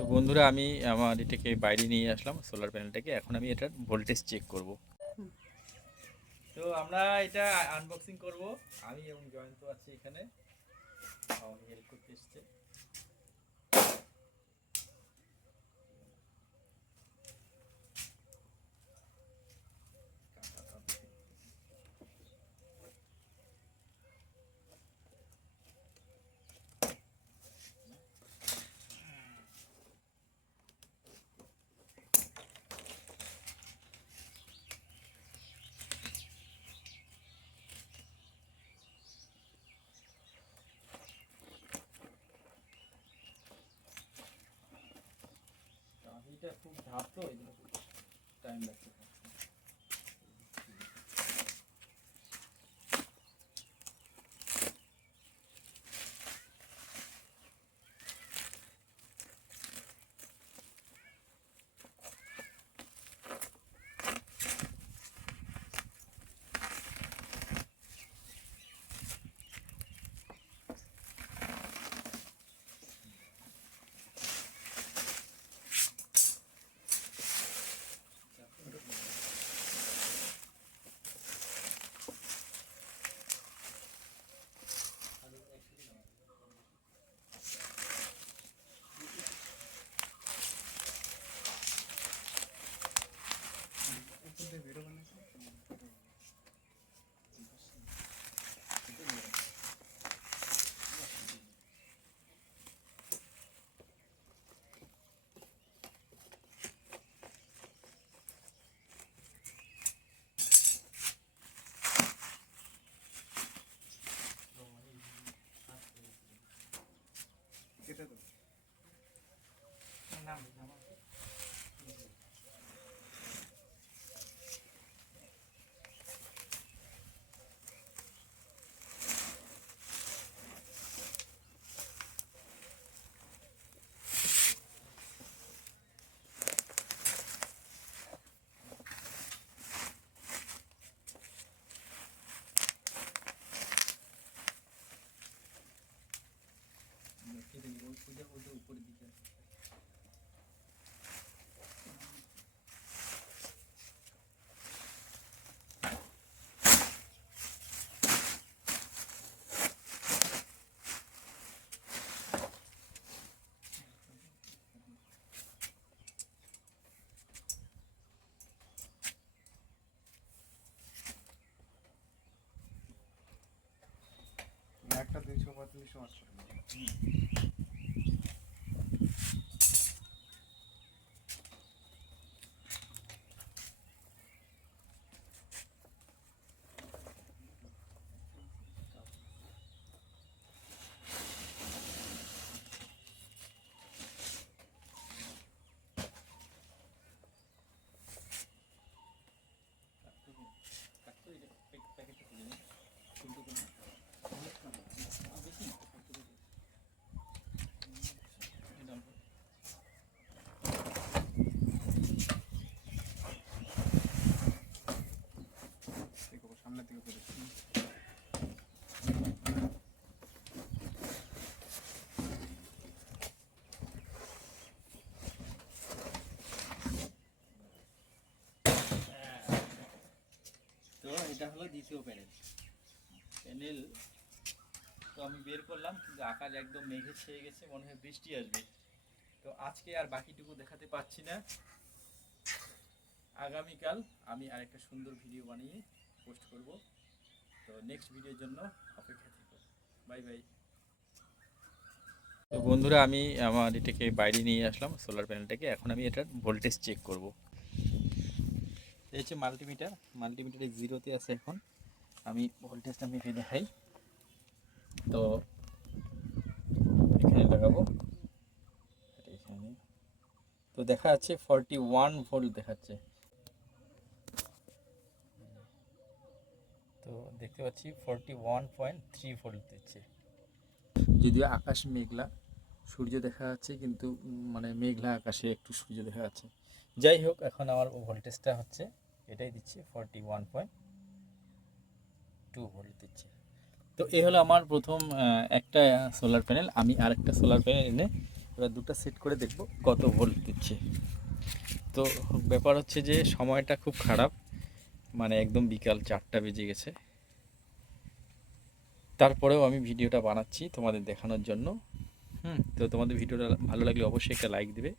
তো বন্ধুরা আমি আমার এটাকে বাইরে নিয়ে আসলাম সোলার প্যানেলটাকে। এখন আমি এটার ভোল্টেজ চেক করব। তো আমরা এটা আনবক্সিং করব। আমি এবং জয়ন্ত আছি এখানে, আমাকে হেল্প করতে এসছে। এটা খুব ধাপ, তো এই জন্য টাইম লাগছে। উপরের দিকে একটা 245 ওয়াট করে। সামনের দিকে করে তো এটা হলো দ্বিতীয় প্যানেল। তো আমি বের করলাম, কিন্তু আকাশ একদম মেঘে ছেয়ে গেছে, মনে হয় বৃষ্টি আসবে। তো আজকে আর বাকিটুকু দেখাতে পাচ্ছি না। আগামীকাল আমি আরেকটা সুন্দর ভিডিও বানিয়ে পোস্ট করব। তো নেক্সট ভিডিওর জন্য অপেক্ষা থেকো। Bye bye. তো বন্ধুরা আমি আমার এটাকে বাইরে নিয়ে আসলাম সোলার প্যানেলটাকে। এখন আমি এটার ভোল্টেজ চেক করব। এই হচ্ছে মাল্টিমিটারে জিরোতে আছে। এখন আমি ভোল্টেজটা মেপে দেখাই। তো এখানে লাগাবো, এখানে তো দেখা যাচ্ছে 41 ভোল্ট দেখাচ্ছে। তো দেখতে পাচ্ছি 41.3 ভোল্ট দিচ্ছে। যদিও আকাশ মেঘলা, সূর্য দেখা যাচ্ছে, কিন্তু মানে মেঘলা আকাশে একটু সূর্য দেখা যাচ্ছে। যাই হোক, এখন আমার ভোল্টেজটা হচ্ছে এটাই দিচ্ছে, 41.2 ভোল্ট দিচ্ছে। তো এই হলো আমার প্রথম একটা সোলার প্যানেল। আমি আরেকটা সোলার প্যানেল এনে এবার দুটো সেট করে দেখব কত ভোল্ট দিচ্ছে। তো ব্যাপার হচ্ছে যে সময়টা খুব খারাপ, মানে একদম বিকাল 4টা বেজে গেছে। তারপরেও আমি ভিডিওটা বানাচ্ছি তোমাদের দেখানোর জন্য। তো তোমাদের ভিডিওটা ভালো লাগলে অবশ্যই একটা লাইক দিবে।